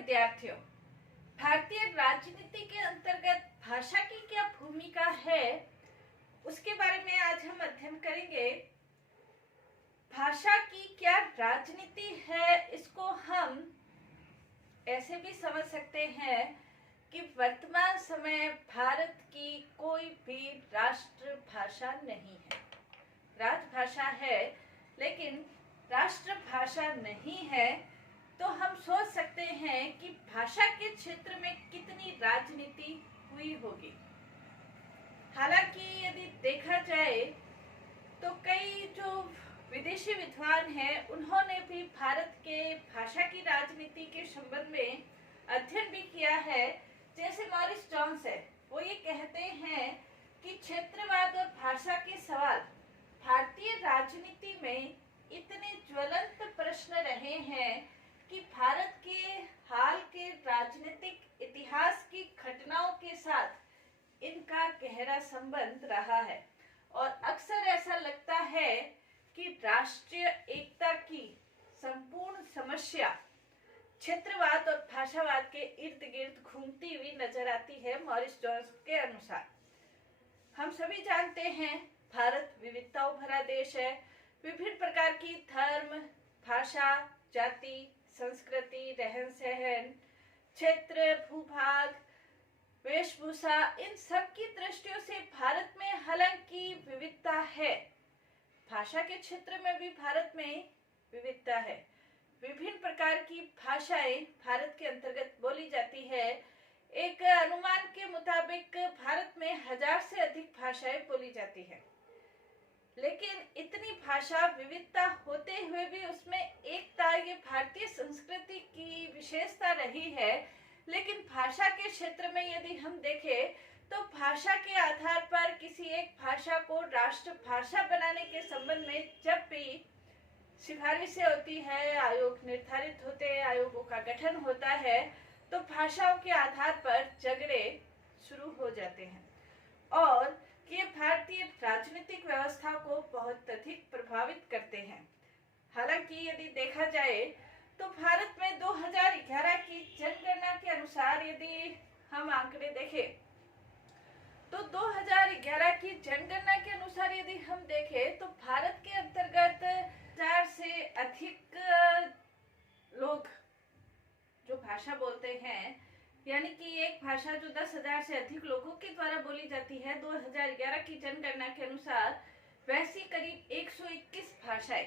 विद्यार्थियों, भारतीय राजनीति के अंतर्गत भाषा की क्या भूमिका है, उसके बारे में आज हम अध्ययन करेंगे। भाषा की क्या राजनीति है, इसको हम ऐसे भी समझ सकते हैं कि वर्तमान समय भारत की कोई भी राष्ट्रभाषा नहीं है। राजभाषा है लेकिन राष्ट्रभाषा नहीं है, तो हम सोच सकते हैं कि भाषा के क्षेत्र में कितनी राजनीति हुई होगी। हालांकि यदि देखा जाए तो कई जो विदेशी विद्वान हैं, उन्होंने भी भारत के भाषा की राजनीति के संबंध में अध्ययन भी किया है। जैसे मॉरिस जॉन्स है, वो ये कहते हैं कि क्षेत्रवाद और भाषा के सवाल भारतीय राजनीति में इतने ज्वलंत प्रश्न रहे हैं कि भारत के हाल के राजनीतिक इतिहास की घटनाओं के साथ इनका गहरा संबंध रहा है। और अक्सर ऐसा लगता है कि राष्ट्रीय एकता की संपूर्ण समस्या क्षेत्रवाद और भाषावाद के इर्द गिर्द घूमती हुई नजर आती है। मॉरिस जॉन्स के अनुसार हम सभी जानते हैं, भारत विविधताओं भरा देश है। विभिन्न प्रकार की धर्म, भाषा, जाति, संस्कृति, रहन सहन, क्षेत्र, भूभाग, वेशभूषा, इन सब की दृष्टियों से भारत में हालांकि विविधता है। भाषा के क्षेत्र में भी भारत में विविधता है। विभिन्न प्रकार की भाषाएं भारत के अंतर्गत बोली जाती है। एक अनुमान के मुताबिक भारत में 1000 से अधिक भाषाएं बोली जाती है। लेकिन इतनी भाषा विविधता होते हुए भी उसमें एकता, ये भारतीय संस्कृति की विशेषता रही है। लेकिन भाषा के क्षेत्र में यदि हम देखें तो भाषा के आधार पर किसी एक भाषा को राष्ट्रभाषा बनाने के संबंध में जब भी सिफारिशें होती है, आयोग निर्धारित होते हैं, आयोगों का गठन होता है, तो भाषाओं के आधार पर झगड़े शुरू हो जाते हैं और ये भारतीय राजनीतिक व्यवस्था को बहुत अधिक प्रभावित करते हैं। हालांकि यदि देखा जाए तो भारत में 2011 की जनगणना के अनुसार यदि हम आंकड़े देखें तो 2011 की जनगणना के अनुसार यदि हम देखें तो भारत के अंतर्गत 1000 से अधिक लोग जो भाषा बोलते हैं, यानी कि एक भाषा जो 10,000 से अधिक लोगों के द्वारा बोली जाती है, 2011 की जनगणना के अनुसार वैसी करीब 121 भाषाएं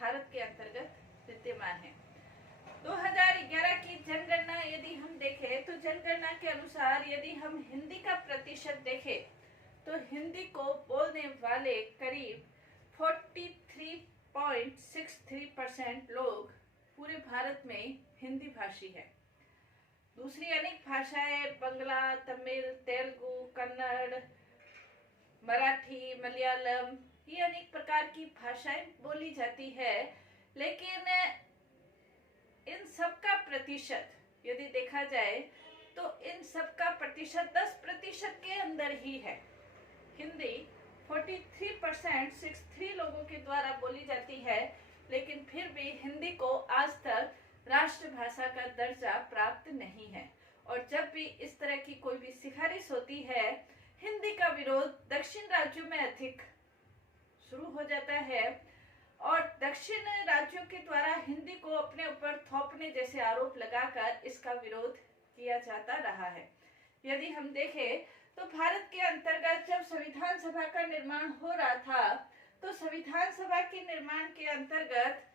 भारत के अंतर्गत विद्यमान है। 2011 की जनगणना यदि हम देखें तो जनगणना के अनुसार यदि हम हिंदी का प्रतिशत देखें तो हिंदी को बोलने वाले करीब 43.63% लोग पूरे भारत में हिंदी भाषी है। दूसरी अनेक भाषाएं बंगला, तमिल, तेलुगु, कन्नड़, मराठी, मलयालम, ये अनेक प्रकार की भाषाएं बोली जाती है। लेकिन इन सब का प्रतिशत यदि देखा जाए तो इन सब का प्रतिशत 10% के अंदर ही है। हिंदी 43.63 लोगों के द्वारा बोली जाती है, लेकिन फिर भी हिंदी को आज तक राष्ट्रभाषा का दर्जा प्राप्त नहीं है। और जब भी इस तरह की कोई भी सिफारिश होती है, हिंदी का विरोध दक्षिण राज्यों में अधिक शुरू हो जाता है और दक्षिण राज्यों के द्वारा हिंदी को अपने ऊपर थोपने जैसे आरोप लगाकर इसका विरोध किया जाता रहा है। यदि हम देखें तो भारत के अंतर्गत जब संविधान सभा का निर्माण हो रहा था, तो संविधान सभा के निर्माण के अंतर्गत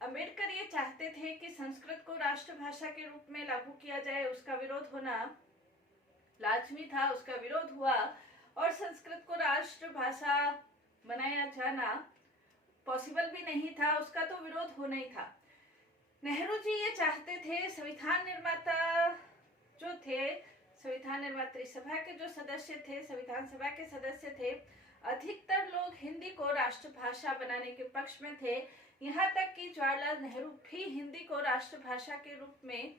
अम्बेडकर ये चाहते थे कि संस्कृत को राष्ट्रभाषा के रूप में लागू किया जाए। उसका विरोध होना लाजमी था, उसका विरोध हुआ और संस्कृत को राष्ट्रभाषा बनाया जाना पॉसिबल भी नहीं था, उसका तो विरोध होना ही था। नेहरू जी ये चाहते थे, संविधान निर्माता जो थे, संविधान निर्मात्री सभा के जो सदस्य थे, संविधान सभा के सदस्य थे, अधिकतर लोग हिंदी को राष्ट्रभाषा बनाने के पक्ष में थे। यहाँ तक कि जवाहरलाल नेहरू भी हिंदी को राष्ट्रभाषा के रूप में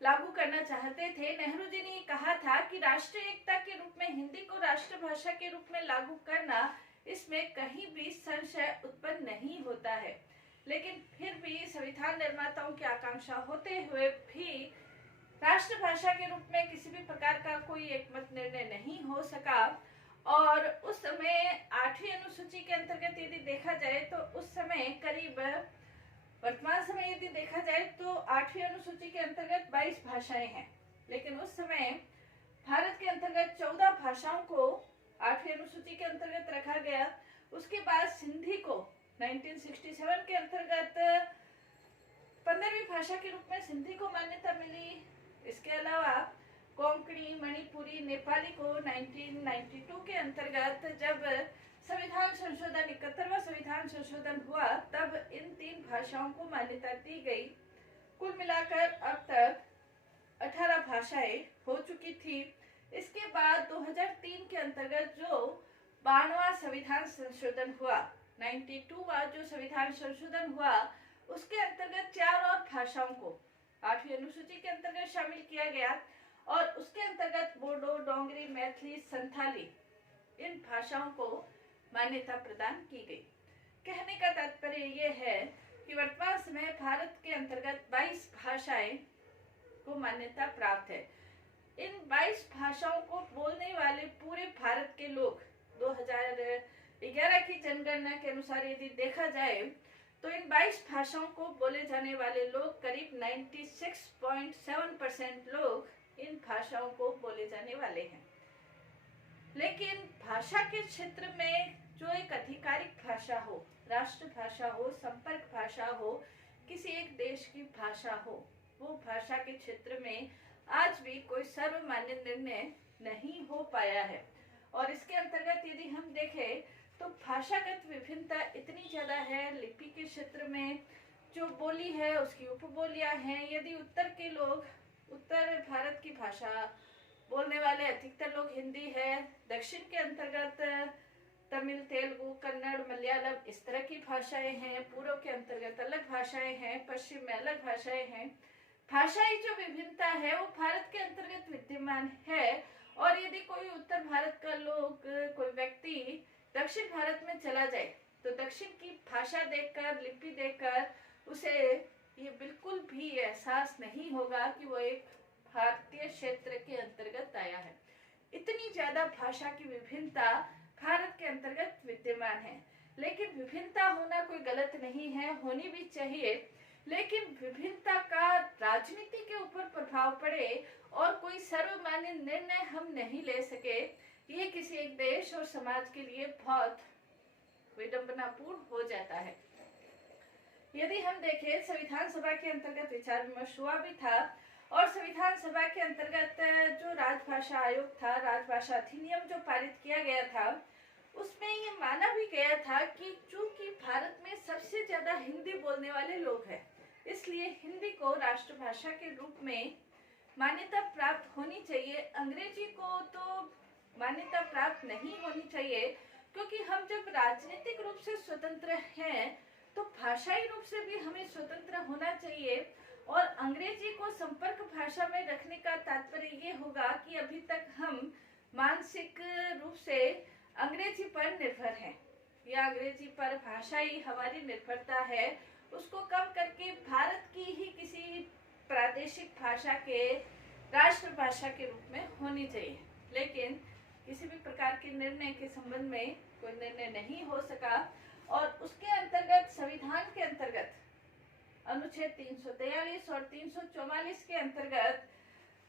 लागू करना चाहते थे। नेहरू जी ने कहा था कि राष्ट्रीय एकता के रूप में हिंदी को राष्ट्रभाषा के रूप में लागू करना, इसमें कहीं भी संशय उत्पन्न नहीं होता है। लेकिन फिर भी संविधान निर्माताओं की आकांक्षा होते हुए भी राष्ट्रभाषा के रूप में किसी भी प्रकार का कोई एकमत निर्णय नहीं हो सका। और उस समय 8वीं अनुसूची के अंतर्गत यदि देखा जाए तो उस समय करीब, वर्तमान समय यदि देखा जाए तो 8वीं अनुसूची के अंतर्गत 22 भाषाएं हैं, लेकिन उस समय भारत के अंतर्गत 14 भाषाओं को 8वीं अनुसूची के अंतर्गत रखा गया। उसके बाद सिंधी को 1967 के अंतर्गत 15वीं भाषा के रूप में सिंधी को मान्यता मिली। इसके अलावा कोंकणी, मणिपुरी, नेपाली को 1992 के अंतर्गत जब संविधान संशोधन 71वां संविधान संशोधन हुआ तब इन 3 भाषाओं को मान्यता दी गई। कुल मिलाकर अब तक 18 भाषाएं हो चुकी थी। इसके बाद 2003 के अंतर्गत जो 92वां संविधान संशोधन हुआ, 92वां जो संविधान संशोधन हुआ, उसके अंतर्गत 4 और भाषाओं को 8वीं अनुसूची के अंतर्गत शामिल किया गया और उसके अंतर्गत बोडो, डोंगरी, मैथिली, संथाली इन भाषाओं को मान्यता प्रदान की गई। कहने का तात्पर्य ये है कि वर्तमान समय भारत के अंतर्गत 22 भाषाएं को मान्यता प्राप्त है। इन 22 भाषाओं को बोलने वाले पूरे भारत के लोग 2011 की जनगणना के अनुसार यदि देखा जाए तो इन 22 भाषाओं को बोले जाने वाले लोग करीब 96.7% लोग इन भाषाओं को बोले जाने वाले हैं। लेकिन भाषा के क्षेत्र में जो एक आधिकारिक भाषा हो, राष्ट्रभाषा हो, संपर्क भाषा हो, किसी एक देश की भाषा हो, वो भाषा के क्षेत्र में आज भी कोई सर्वमान्य निर्णय नहीं हो पाया है। और इसके अंतर्गत यदि हम देखें तो भाषागत विभिन्नता इतनी ज्यादा है। लिपि के क्षेत्र में जो बोली है उसकी उपबोलियां हैं। यदि उत्तर के लोग, उत्तर भारत की भाषा बोलने वाले अधिकतर लोग हिंदी है, दक्षिण के अंतर्गत तमिल, तेलुगु, कन्नड़, मलयालम इस तरह की भाषाएं हैं, पूर्व के अंतर्गत अलग भाषाएं हैं, पश्चिम में अलग भाषाएं हैं। भाषाई जो विभिन्नता है वो भारत के अंतर्गत विद्यमान है। और यदि कोई उत्तर भारत का लोग, कोई व्यक्ति दक्षिण भारत में चला जाए तो दक्षिण की भाषा देखकर, लिपि देखकर उसे ये बिल्कुल भी एहसास नहीं होगा कि वो एक भारतीय क्षेत्र के अंतर्गत आया है। इतनी ज्यादा भाषा की विभिन्नता भारत के अंतर्गत विद्यमान है। लेकिन विभिन्नता होना कोई गलत नहीं है, होनी भी चाहिए, लेकिन विभिन्नता का राजनीति के ऊपर प्रभाव पड़े और कोई सर्वमान्य निर्णय हम नहीं ले सके, ये किसी एक देश और समाज के लिए बहुत विडंबनापूर्ण हो जाता है। यदि हम देखें, संविधान सभा के अंतर्गत विचार विमर्श हुआ भी था और संविधान सभा के अंतर्गत जो राजभाषा आयोग था, राजभाषा अधिनियम जो पारित किया गया था, उसमें ये माना भी गया था कि चूंकि भारत में सबसे ज्यादा हिंदी बोलने वाले लोग हैं, इसलिए हिंदी को राष्ट्रभाषा के रूप में मान्यता प्राप्त होनी चाहिए। अंग्रेजी को तो मान्यता प्राप्त नहीं होनी चाहिए, क्योंकि हम जब राजनीतिक रूप से स्वतंत्र हैं तो भाषाई रूप से भी हमें स्वतंत्र होना चाहिए। और अंग्रेजी को संपर्क भाषा में रखने का तात्पर्य ये होगा कि अभी तक हम मानसिक रूप से अंग्रेजी पर निर्भर हैं, या अंग्रेजी पर भाषाई हमारी निर्भरता है, उसको कम करके भारत की ही किसी प्रादेशिक भाषा के राष्ट्रभाषा के रूप में होनी चाहिए। लेकिन किसी भी प्रकार के निर्णय के संबंध में कोई निर्णय नहीं हो सका और उसके अंतर्गत संविधान के अंतर्गत अनुच्छेद 343 और 344 के अंतर्गत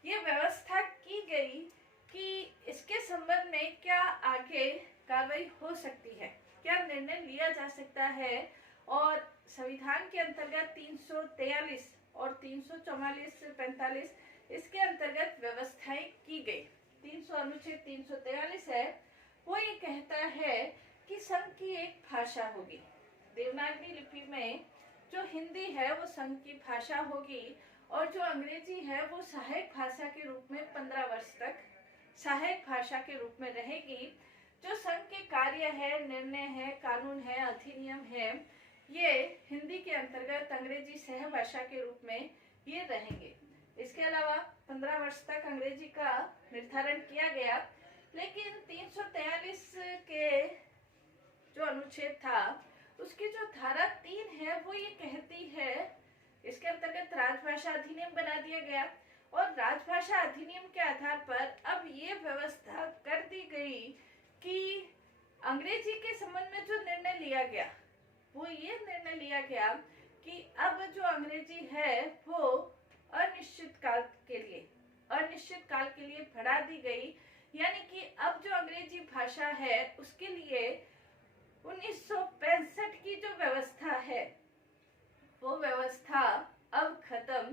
ये व्यवस्था की गई कि इसके संबंध में क्या आगे कार्रवाई हो सकती है, क्या निर्णय लिया जा सकता है। और संविधान के अंतर्गत 343 और 344 से 45 इसके अंतर्गत व्यवस्थाएं की गई। 300 अनुच्छेद 343 है, वो ये कहता है कि संघ की एक भाषा होगी। देवनागरी लिपि में जो हिंदी है वो संघ की भाषा होगी और जो अंग्रेजी है वो सहायक भाषा के रूप में 15 वर्ष तक सहायक भाषा के रूप में रहेगी। जो संघ के कार्य है, निर्णय है, कानून है, अधिनियम है, ये हिंदी के अंतर्गत अंग्रेजी सह भाषा के रूप में ये रहेंगे। इसके अलावा 15 वर्ष तक अंग्रेजी का निर्धारण किया गया। लेकिन 343 के जो अनुच्छेद था उसकी जो धारा 3 है वो ये कहती है, इसके अंतर्गत राजभाषा अधिनियम बना दिया गया और राजभाषा अधिनियम के आधार पर अब ये व्यवस्था कर दी गई कि अंग्रेजी के संबंध में जो निर्णय लिया गया वो ये निर्णय लिया गया कि अब जो अंग्रेजी है वो अनिश्चित काल के लिए बढ़ा दी गई, यानी कि अब जो अंग्रेजी भाषा है उसके लिए 1965 की जो व्यवस्था है वो व्यवस्था अब खत्म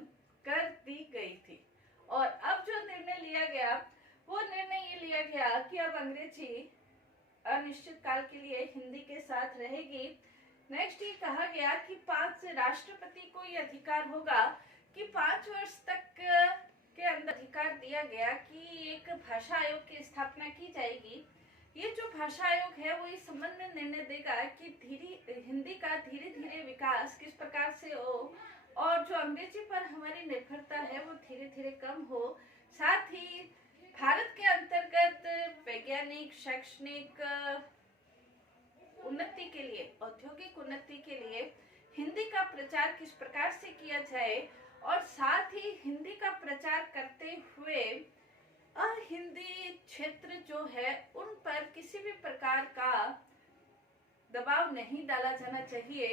कर दी गई थी। और अब जो निर्णय लिया गया वो निर्णय ये लिया गया कि अब अंग्रेजी अनिश्चित काल के लिए हिंदी के साथ रहेगी। नेक्स्ट ये कहा गया कि राष्ट्रपति को ये अधिकार होगा कि 5 वर्ष तक के अंदर अधिकार दिया गया कि एक भाषा आयोग की स्थापना की जाएगी। ये जो भाषा आयोग है वो इस संबंध में निर्णय देगा कि हिंदी का धीरे धीरे विकास किस प्रकार से हो और जो अंग्रेजी पर हमारी निर्भरता है वो धीरे धीरे कम हो। साथ ही भारत के अंतर्गत वैज्ञानिक शैक्षणिक उन्नति के लिए, औद्योगिक उन्नति के लिए हिंदी का प्रचार किस प्रकार से किया जाए और साथ ही हिंदी का प्रचार करते हुए अहिंदी क्षेत्र जो है उन पर किसी भी प्रकार का दबाव नहीं डाला जाना चाहिए।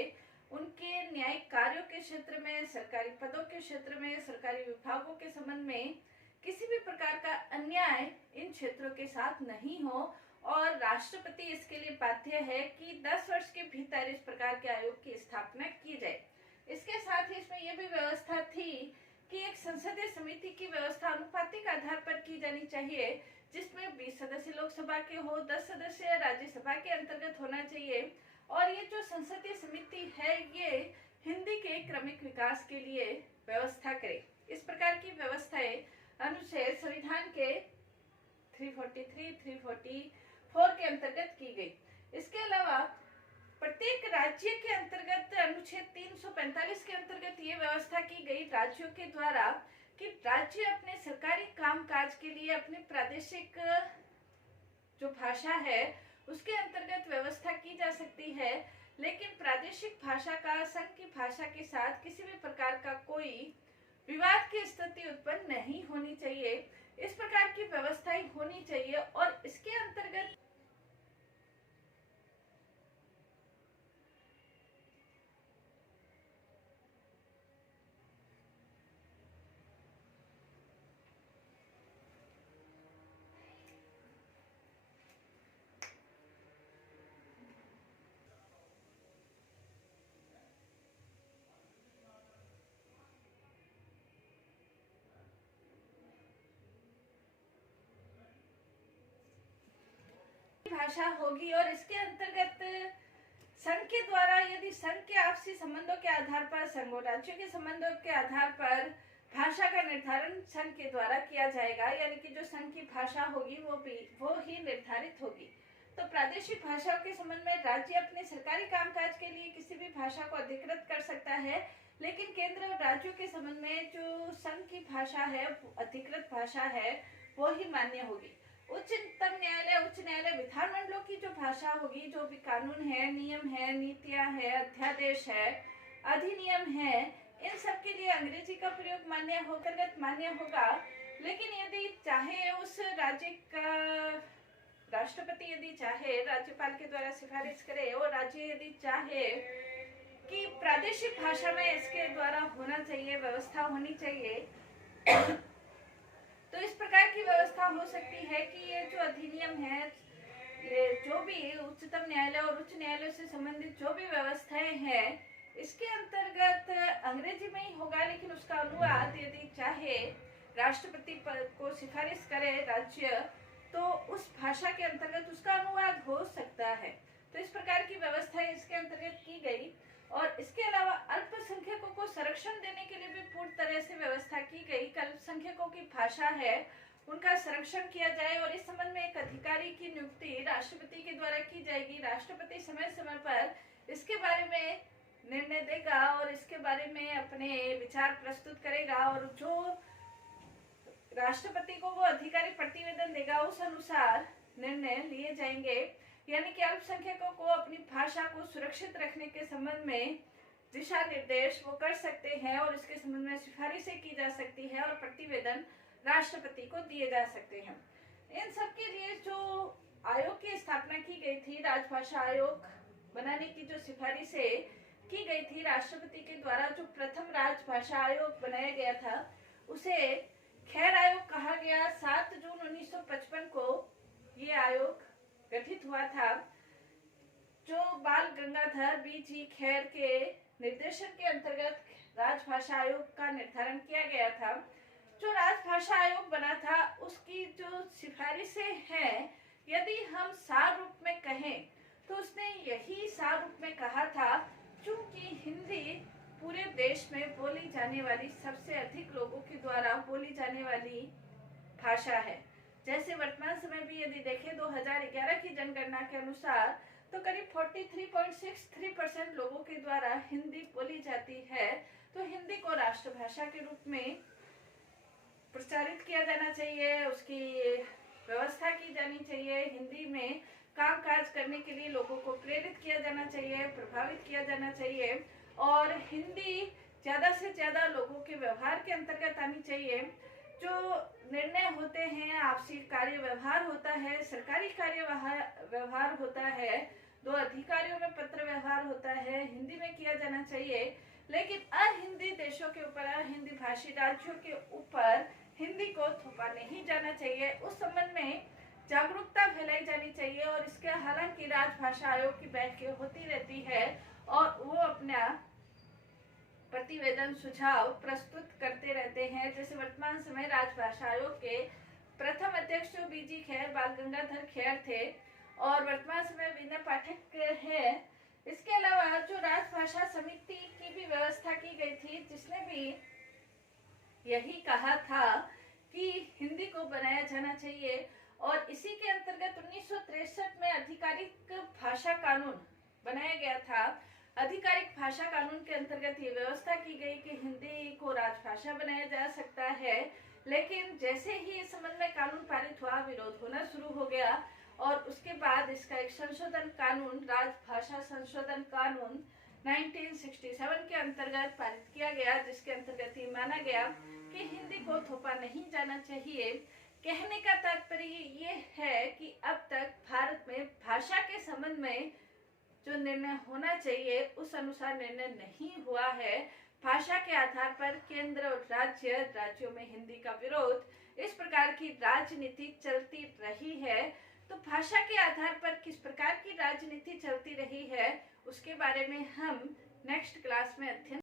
उनके न्यायिक कार्यों के क्षेत्र में, सरकारी पदों के क्षेत्र में, सरकारी विभागों के संबंध में किसी भी प्रकार का अन्याय इन क्षेत्रों के साथ नहीं हो और राष्ट्रपति इसके लिए बाध्य है कि 10 वर्ष के भीतर इस प्रकार के आयोग की स्थापना की जाए। इसके साथ ही इसमें यह भी व्यवस्था थी कि एक संसदीय समिति की व्यवस्था अनुपातिक आधार पर की जानी चाहिए, जिसमें 20 सदस्य लोकसभा के हो, 10 सदस्य राज्यसभा के अंतर्गत होना चाहिए और ये जो संसदीय समिति है ये हिंदी के क्रमिक विकास के लिए व्यवस्था करे। इस प्रकार की व्यवस्थाएं अनुच्छेद संविधान के 343, 344 के अंतर्गत की गई। इसके अलावा प्रत्येक राज्य के अंतर्गत अनुच्छेद 345 के अंतर्गत ये व्यवस्था की गई राज्यों के द्वारा कि राज्य अपने सरकारी कामकाज के लिए अपने प्रादेशिक जो भाषा है उसके अंतर्गत व्यवस्था की जा सकती है, लेकिन प्रादेशिक भाषा का संघ की भाषा के साथ किसी भी प्रकार का कोई विवाद की स्थिति उत्पन्न नहीं होनी चाहिए। इस प्रकार की व्यवस्थाएं होनी चाहिए और इसके अंतर्गत भाषा होगी और इसके अंतर्गत संघ के द्वारा यदि संघ के आपसी संबंधों के आधार पर, संघ और राज्यों के संबंधों के आधार पर भाषा का निर्धारण संघ के द्वारा किया जाएगा, यानी कि जो संघ की भाषा होगी वो ही निर्धारित होगी। तो प्रादेशिक भाषाओं के संबंध में राज्य अपने सरकारी कामकाज के लिए किसी भी भाषा को अधिकृत कर सकता है, लेकिन केंद्र और राज्यों के संबंध में जो संघ की भाषा है, अधिकृत भाषा है, वो ही मान्य होगी। उच्चतम न्यायालय, उच्च न्यायालय, विधानमंडलों की जो भाषा होगी, जो भी कानून है, नियम है, नीतियां है, अध्यादेश है, अधिनियम है, इन सब के लिए अंग्रेजी का प्रयोग मान्य होगा। लेकिन यदि चाहे उस राज्य का राष्ट्रपति यदि चाहे राज्यपाल के द्वारा सिफारिश करे और राज्य यदि चाहे कि प्रादेशिक भाषा में इसके द्वारा होना चाहिए, व्यवस्था होनी चाहिए, तो इस प्रकार की व्यवस्था हो सकती है कि ये जो अधिनियम है, ये जो भी उच्चतम न्यायालय और उच्च न्यायालय से संबंधित जो भी व्यवस्थाएं हैं, इसके अंतर्गत अंग्रेजी में ही होगा, लेकिन उसका अनुवाद यदि चाहे राष्ट्रपति को सिफारिश करे राज्य, तो उस भाषा के अंतर्गत उसका अनुवाद हो सकता है। तो इस प्रकार की व्यवस्था इसके अंतर्गत की गई और इसके अलावा अल्पसंख्यकों को संरक्षण देने के लिए भी पूर्ण तरह से व्यवस्था की गई। अल्पसंख्यकों की भाषा है उनका संरक्षण किया जाए और इस संबंध में एक अधिकारी की नियुक्ति राष्ट्रपति के द्वारा की जाएगी। राष्ट्रपति समय समय पर इसके बारे में निर्णय देगा और इसके बारे में अपने विचार प्रस्तुत करेगा और जो राष्ट्रपति को वो अधिकारी प्रतिवेदन देगा उस अनुसार निर्णय लिए जाएंगे। यानी कि अल्पसंख्यकों को अपनी भाषा को सुरक्षित रखने के संबंध में दिशा निर्देश वो कर सकते हैं और इसके संबंध में सिफारिशें की जा सकती है और प्रतिवेदन राष्ट्रपति को दिए जा सकते हैं। इन सब के लिए जो आयोग की स्थापना की गई थी, राजभाषा आयोग बनाने की जो सिफारिशें की गई थी राष्ट्रपति के द्वारा, जो प्रथम राजभाषा आयोग बनाया गया था उसे खैर आयोग कहा गया। 7 जून 1955 को ये आयोग गठित हुआ था, जो बाल गंगाधर बी.जी. खैर के निर्देशन के अंतर्गत राजभाषा आयोग का निर्धारण किया गया था। जो राजभाषा आयोग बना था उसकी जो सिफारिशें हैं, यदि हम सार रूप में कहें तो उसने यही सार रूप में कहा था, चूंकि हिंदी पूरे देश में बोली जाने वाली सबसे अधिक लोगों के द्वारा बोली जाने वाली भाषा है। जैसे वर्तमान समय भी यदि देखें 2011 की जनगणना के अनुसार तो करीब 43.63% लोगों के द्वारा हिंदी बोली जाती है। तो हिंदी को राष्ट्रभाषा के रूप में प्रचारित किया जाना चाहिए, उसकी व्यवस्था की जानी चाहिए। हिंदी में कामकाज करने के लिए लोगों को प्रेरित किया जाना चाहिए, प्रभावित किया जाना चाहिए और हिंदी ज़्यादा से ज़्यादा लोगों के व्यवहार के अंतर्गत आनी चाहिए। जो निर्णय होते हैं, आपसी कार्य व्यवहार होता है, सरकारी कार्य व्यवहार होता है, दो अधिकारियों में पत्र व्यवहार होता है, हिंदी में किया जाना चाहिए। लेकिन अहिंदी देशों के ऊपर, अहिंदी भाषी राज्यों के ऊपर हिंदी को थोपा नहीं जाना चाहिए। उस संबंध में जागरूकता फैलाई जानी चाहिए और इसके हालांकि राजभाषा आयोग की बैठकें होती रहती है और वो अपना प्रतिवेदन सुझाव प्रस्तुत करते रहते हैं। जैसे वर्तमान समय राजभाषा आयोग के प्रथम अध्यक्ष जो बी.जी. खैर, बाल गंगाधर खैर थे और वर्तमान समय वीना पाठक है। इसके अलावा जो राजभाषा समिति की भी व्यवस्था की गई थी, जिसने भी यही कहा था कि हिंदी को बनाया जाना चाहिए और इसी के अंतर्गत 1963 में आधिकारिक भाषा कानून बनाया गया था। आधिकारिक भाषा कानून के अंतर्गत ये व्यवस्था की गई कि हिंदी को राजभाषा बनाया जा सकता है। लेकिन जैसे ही इस संबंध में कानून पारित हुआ, विरोध होना शुरू हो गया और उसके बाद इसका एक संशोधन कानून, राजभाषा संशोधन कानून 1967 के अंतर्गत पारित किया गया, जिसके अंतर्गत ये माना गया कि हिंदी को थोपा नहीं जाना चाहिए। कहने का तात्पर्य ये है कि अब तक भारत में भाषा के संबंध में जो निर्णय होना चाहिए उस अनुसार निर्णय नहीं हुआ है। भाषा के आधार पर केंद्र और राज्यों में हिंदी का विरोध, इस प्रकार की राजनीति चलती रही है। तो भाषा के आधार पर किस प्रकार की राजनीति चलती रही है उसके बारे में हम नेक्स्ट क्लास में अध्ययन